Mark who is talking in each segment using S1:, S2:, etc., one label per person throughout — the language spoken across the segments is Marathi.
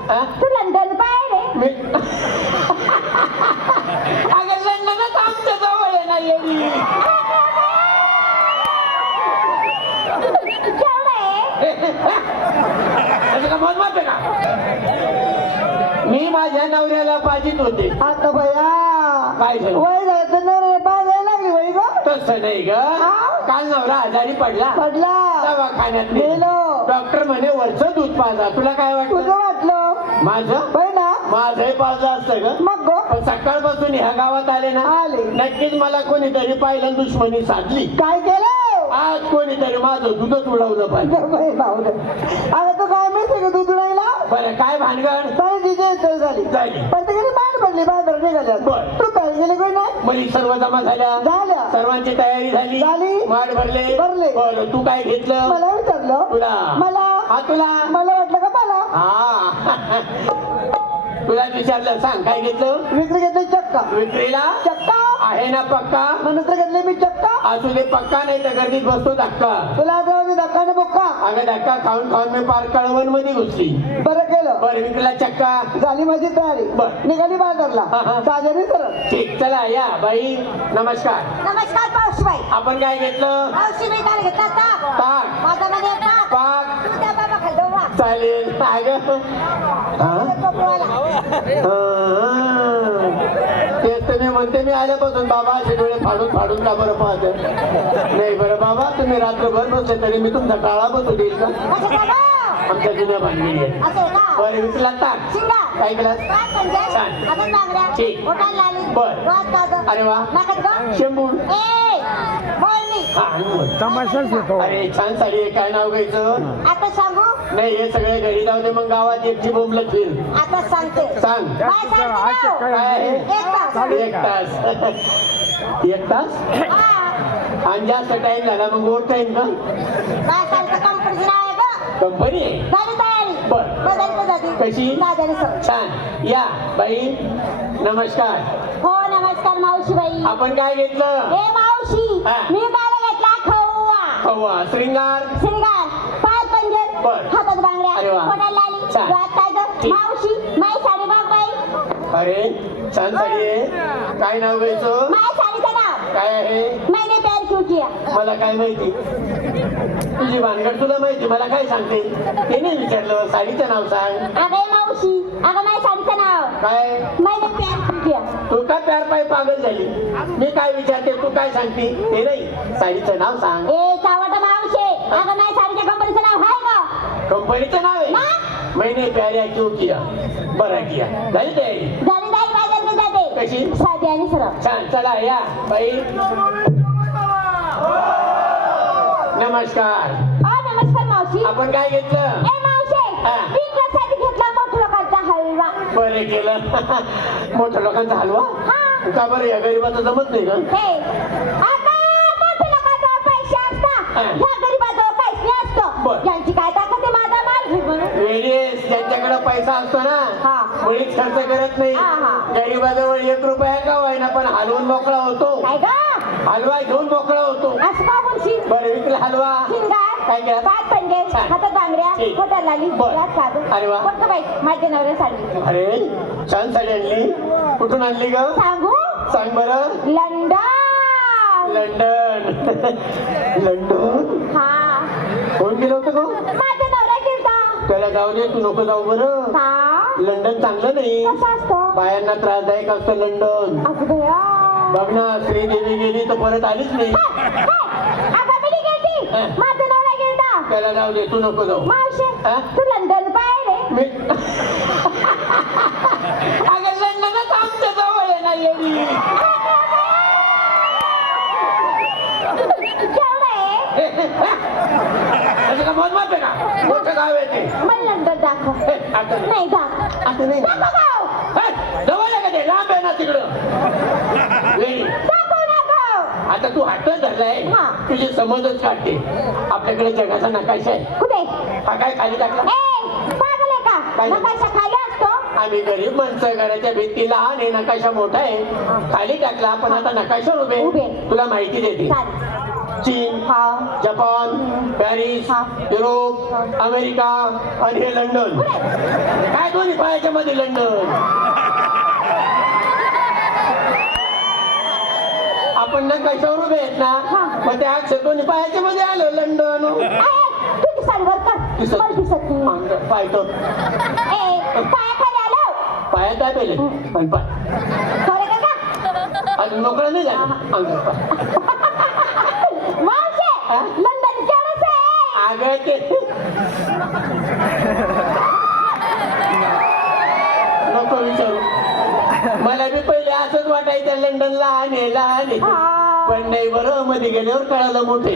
S1: तू लंडन पाय रे.
S2: अगं लंडनच आमच्या जवळ आहे ना येडी. का मत मारते का? मी माझ्या नवऱ्याला पाहिजेत होते.
S1: आता भया
S2: काय झालं?
S1: वय जायचं नवरे पाहायला लागली वय ग.
S2: तसं नाही ग. काल नवरा आजारी पडला दवाखान्यात
S1: गेलो.
S2: डॉक्टर म्हणे वरचं दूध पाजा. तुला काय
S1: तुझं
S2: वाटलं?
S1: वाटलं
S2: माझं
S1: होय ना.
S2: माझंही पाजलं असतं ग.
S1: मग गो
S2: पण सकाळपासून ह्या गावात आले ना
S1: आले.
S2: नक्कीच मला कोणीतरी पाहिलं दुश्मनी साधली.
S1: काय केलं
S2: आज कोणीतरी माझं दूधच उडवलं पाहिजे.
S1: अरे तू काय माहिती का दूध उडायला.
S2: बरं काय भानगड
S1: सारी तिथे झाली
S2: झाली.
S1: प्रत्येकाने बाहेर पडली बाजार निघाल्या.
S2: बर.
S1: तू काय गेली कोण नाही.
S2: मुली सर्व जमा झाल्या
S1: झाल्या.
S2: सर्वांची तयारी झाली
S1: झाली.
S2: माठ भरले
S1: भरले.
S2: बरं तू काय घेतलं?
S1: मला विचारलं
S2: तुला
S1: मला
S2: हा तुला
S1: मला वाटलं का मला
S2: हा तुला विचारलं सांग काय घेतलं?
S1: विक्री घेतली चक्का.
S2: विक्रीला
S1: चक्का
S2: आहे ना पक्का?
S1: नंतर घेतले मी चक्का.
S2: असू दे पक्का नाही तर गर्दीत बसतो धक्का.
S1: तुला आता धक्का न बुक्का.
S2: अगं धक्का खाऊन खाऊन मी पार कळवण मध्ये घुसली.
S1: बरं केलं.
S2: बरं विकला चक्का
S1: झाली माझी तयारी.
S2: बर.
S1: निघाली बाजारला
S2: हा, हा.
S1: साजेरी सरळ.
S2: ठीक चला या बाई नमस्कार.
S3: नमस्कार पाऊसबाई.
S2: आपण काय घेतलं?
S3: पाऊशी मी काय घेतला ताक.
S2: ताक
S3: माझ्यामध्ये ताक.
S2: पाक
S3: तू त्या बाबा खाली डोळा.
S2: चालेल अगं तेच तर मी म्हणते मी आल्यापासून बाबा असे डोळे फाडून फाडून का बरं पाहते. नाही बरं बाबा तुम्ही रात्रभर बसले तरी मी तुमचा टाळा बसू देईल का?
S3: कसं झालं?
S2: आमच्या जुन्या बांधलेली आहे.
S3: असं आहे का?
S2: बरं विकला ताक
S3: शिंगा.
S2: काय केलं?
S3: पाच पंजे.
S2: छान.
S3: अजून बांगड्या.
S2: ठीक.
S3: बोटाला लाली.
S2: बर.
S3: डोळ्यात काजळ.
S2: अरे वा.
S3: नाकात गं.
S2: शेंबू
S3: ए, बोल नी.
S2: हा आणि बोल.
S4: तमाशाच येतो.
S2: अरे छान साडी आहे काय नाव घ्यायचं?
S3: आता सांगू.
S2: नाही हे सगळे घरी जाऊ दे मग गावात एकटी बोंबलत फिर.
S3: आता सांगते.
S2: सांग
S3: काय सांगते नाव?
S2: काय आहे?
S3: एक तास.
S2: एक तास एक तास
S3: हा.
S2: आणि जास्त टाइम झाला मग ओढता येईल का?
S3: काय सांगते कंपनीचं नाव आहे गं.
S2: कंपनी आहे
S3: झाली तयारी.
S2: बर.
S3: बदलते जाती.
S2: कशी?
S3: साजेरी सरळ.
S2: छान या बाई नमस्कार.
S3: हो नमस्कार मावशीबाई.
S2: आपण काय घेतलं?
S3: ए मावशी
S2: हा.
S3: मी काय घेतला खवा.
S2: हवा श्रृंगार
S3: श्रृंगार पाच पंजर
S2: बर.
S3: हातात बांगड्या
S2: अरे वा.
S3: पोटाला लाली
S2: छान.
S3: डोळ्यात काजळ.
S2: ठीक.
S3: मावशी माई साडी बघ बाई.
S2: अरे छान साडी आहे काय नाव घ्यायचं?
S3: माई साडीचं नाव
S2: काय आहे?
S3: मैंने प्यार क्यों किया.
S2: मला काय माहिती तुझी भानगड तुला माहिती मला काय सांगते ते नाही विचारलं साडीचं नाव सांग.
S3: अगं मावशी अगं माई साडीचं नाव
S2: काय
S3: मैंने प्यार क्यों किया.
S2: तू का प्यार पाय पागल झाली? मी काय विचारते तू काय सांगते ते नाही साडीचं नाव सांग.
S3: ए चावट मावशे अगं माई साडीच्या कंपनीचं नाव आहे का.
S2: कंपनीचं नाव आहे मैंने प्याऱ्या क्यों किया. बरं किया झाली तयारी
S3: झाली जाईल बाजार मी जाते.
S2: कशी?
S3: साधी आणि सरळ.
S2: छान चला या बाई नमस्कार.
S3: नमस्कार मावशी.
S2: आपण काय घेतलं?
S3: ए मावशे
S2: हा.
S3: मी कशासाठी घेतला मोठ्या लोकांचा हलवा.
S2: बरं केलं मोठ्या लोकांचा हलवा
S3: हा.
S2: का बरं या गरीबाचं जमत नाही का?
S3: हे आता मोठ्या लोकांजवळ पैसे असतात
S2: हा.
S3: ह्या गरीबाजवळ पैसे नसतो.
S2: बर.
S3: यांची काय ताकद आहे माझा माल घेऊन म्हणून.
S2: वेळेस ज्यांच्याकडे पैसा असतो
S3: हा.
S2: ना मुळीच खर्च करत नाही.
S3: हा, हा.
S2: गरीबाजवळ 1 रुपया का होईना पण हलवून मोकळा होतो.
S3: काय ग
S2: हलवा घेऊन मोकळा होतो.
S3: असं का बोलशील.
S2: बरं विकला हलवा
S3: शिंगार
S2: काय केलं?
S3: पाच पंजे
S2: छान.
S3: हातात बांगड्या
S2: ठीक.
S3: पोटाला लाली
S2: बर.
S3: डोळ्यात काजळ.
S2: अरे वा.
S3: बघ बाई माझ्या नवऱ्या साडी
S2: अरे छान साडी आणली कुठून आणली ग?
S3: सांगू.
S2: सांग बरं.
S3: लंडन.
S2: लंडन लंडन
S3: हा
S2: कोण गेलं होतं ग?
S3: माझ्या नवऱ्या गेलता.
S2: त्याला जाऊ दे तू नको जाऊ बरं.
S3: का
S2: लंडन चांगलं नाही
S3: कसं असतं.
S2: बायांना त्रासदायक असतं लंडन.
S3: अगं भया
S2: बघ ना श्रीदेवी गेली तर परत आलीच नाही.
S3: अगं मी नाही गेलती.
S2: हा.
S3: माझा नवरा गेलता.
S2: त्याला जाऊ दे तू नको जाऊ.
S3: मावशे
S2: हा?
S3: तू लंडन पाय रे.
S2: मी अगं लंडनच आमच्या जवळ आहे ना येडी.
S3: केवढं आहे.
S2: असं का मन मारते का? मोठं गाव आहे ते.
S3: मला लंडन दाखव.
S2: हे, आता नाही.
S3: नाही दाखव.
S2: आता नाही
S3: दाखव गाव.
S2: हे, जवळ आहे का ते? लांब आहे ना तिकडं वेडी.
S3: दाखव दाखव.
S2: आता तू हातच धरलाय
S3: हा.
S2: तुझी समजच काढते. आपल्याकडे जगाचा नकाशा आहे.
S3: कुठे.
S2: हा काय खाली टाकला?
S3: ए पागल आहे का.
S2: काय?
S3: नकाशा खाली असतो.
S2: आम्ही गरीब माणसं घराच्या भिंती लहान आहे नकाशा मोठा आहे खाली टाकला पण आता नकाशावर
S3: उभे.
S2: उभे तुला माहिती देते.
S3: चालेल.
S2: चीन
S3: हा.
S2: जपान पॅरिस
S3: हा.
S2: युरोप अमेरिका आणि हे लंडन काय दोन्ही दोन्ही पायाच्या मध्ये लंडन. आपण ना कशावर उभे आहेत ना, मग त्या अक्षर दोन्ही पायाच्या मध्ये आलो लंडन.
S3: तुझी साडी वर कर.
S2: दिसत
S3: मला दिसत नाही.
S2: पाय तो
S3: पायाखाली आलो.
S2: पायात काय पहिले पण पाय
S3: खरे का
S2: अजून मोकळा नाही झाला. अंगात पाय.
S3: मावशे लंडन केवढंच आहे.
S2: अगं ते नको विचारू. मला बी पहिले असंच वाटायचं लंडन लहान आहे लहान आहे, पण नाही बरं मध्ये गेल्यावर कळालं मोठे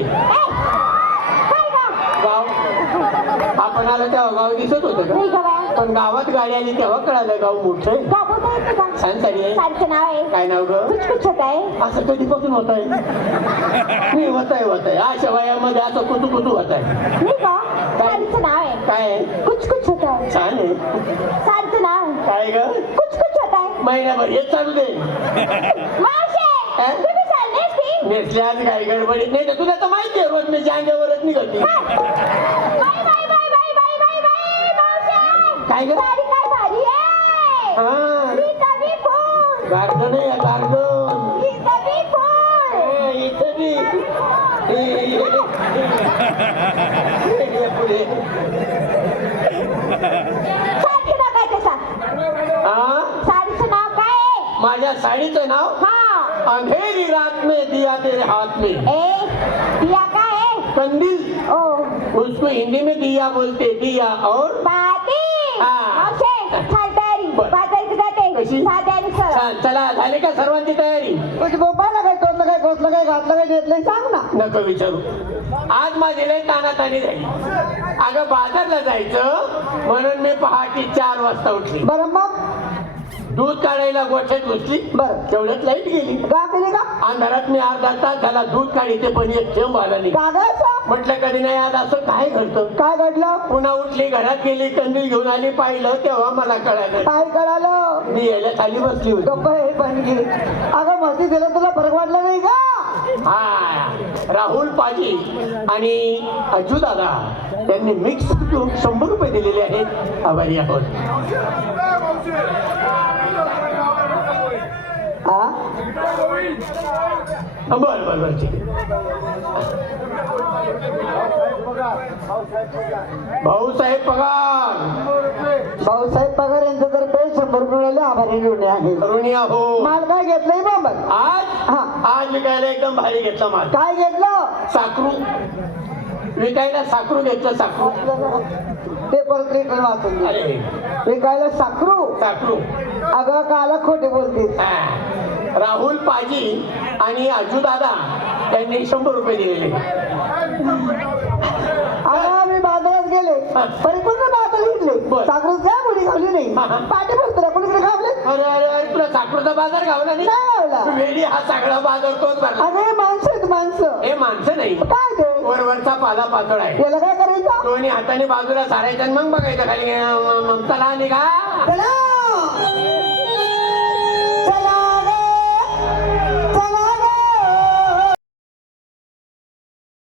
S2: गाव. आपण आलो तेव्हा गाव दिसत होतं
S3: नाही
S2: का,
S3: का बाया?
S2: पण गावात गाडी आली तेव्हा कळालं गाव मोठं.
S3: गावात आहे का?
S2: छान साडी आहे.
S3: साडीचं नाव आहे
S2: काय नाव ग?
S3: कुछ होत आहे.
S2: असं कधीपासून होत आहे. नाही होत आहे अशा वयामध्ये असं कुतू कुतू होत आहे.
S3: नाही का? साडीचं नाव आहे
S2: काय आहे?
S3: कुछ होत आहे.
S2: छान आहे.
S3: साडीचं नाव
S2: काय ग?
S3: कुछ होत आहे.
S2: महिन्याभर हेच चालू दे.
S3: मावशे तुम्ही साडी नेसती.
S2: नेसले आज काही गडबडीत नाही तर तुला तर माहिती आहे रोज मी जांग्यावरच निघते.
S3: बाई बाई बाई बाई बाई बाई बाई मावशे
S2: काय ग?
S3: साडी काय भारी आहे.
S2: हा
S3: ही कमी फुल.
S2: गार्डन आहे गार्डन.
S3: ही कमी फुल.
S2: इथं बी. पुढे
S3: साडीचं नाव काय तसा.
S2: हा
S3: साडीचं नाव काय आहे.
S2: माझ्या साडीचं नाव
S3: हा
S2: अंधेरी रात में दिया तेरे हाथ में.
S3: ए दिया काय आहे.
S2: कंदील.
S3: ओ
S2: उसको हिंदी में दिया बोलते. दिया और
S3: बाती.
S2: हा.
S3: मावशे छान तयारी.
S2: बर.
S3: बाजारात जाते.
S2: कशी?
S3: साध्या आणि सरळ.
S2: छान. चला झाली का सर्वांची तयारी.
S1: तुझी बोपायला काय टोचलं काय कोसलं काय घातलं काय नेतलंय सांग ना.
S2: नको विचारू. आज माझी लय तानातानी झाली. अगं बाजारला जायचं म्हणून मी पहाटे 4 वाजता उठली.
S1: बरं मग
S2: दूध काढायला गोठ्यात घुसली.
S1: बरं.
S2: तेवढ्यात लाईट गेली.
S1: का केली का
S2: अंधारात मी अर्धा तास झाला दूध काढीते पण एक थेंब आला नाही.
S1: कागायचं
S2: म्हटलं कधी नाही आज असं काय घडतं.
S1: काय घडलं.
S2: पुन्हा उठली घरात गेली कंदील घेऊन आली पाहिलं तेव्हा मला कळालं
S1: काय कळालं.
S2: मी यायला खाली बसली होती.
S1: गप्प हे बनगी. अगं मस्ती दिलं तुला फरक वाटला नाही का.
S2: हा राहुल पाजी आणि अजू दादा त्यांनी मिक्स करून 100 रुपये दिलेले आहेत. आभारी आहोत.
S1: हा
S2: बर बर बर ठीक आहे. भाऊसाहेब पगार.
S1: भाऊसाहेब पगार यांचं तर पे 100 रुपये मिळाले. आभारी ऋणी आहे.
S2: ऋणी आहो.
S1: माल काय घेतलंय बाबा.
S2: आज
S1: हा
S2: आज विकायला एकदम भारी घेतला माल.
S1: काय घेतलं.
S2: साखरू विकायला साखरू घेतलं. साखरू
S1: ते परत रिटर्न वाचून दे.
S2: अरे
S1: विकायला साखरू.
S2: साखरू.
S1: अगं काला खोटे बोलते.
S2: हा. राहुल पाजी आणि अजू दादा त्यांनी 100 रुपये दिलेले.
S1: अगं मी बाजारात गेले परिपूर्ण बाजार घेतले.
S2: बर.
S1: साखरेच काय मुली खावली नाही.
S2: हा, हा.
S1: पाठी बसतो कोणीकडे खावले
S2: अरे अरे अरे तुला साखरूचा बाजार गावला नाही.
S1: नाही गावला.
S2: वेळी हा सगळा बाजार तोच भरला.
S1: अगं हे माणसं आहेत माणसं.
S2: हे माणसं नाही
S1: काय ते
S2: वरवरचा पाला पातळ आहे.
S1: याला काय करायचं.
S2: दोन्ही हाताने बाजूला सारायचं आणि मग बघायचं खाली चला निघा.
S1: चला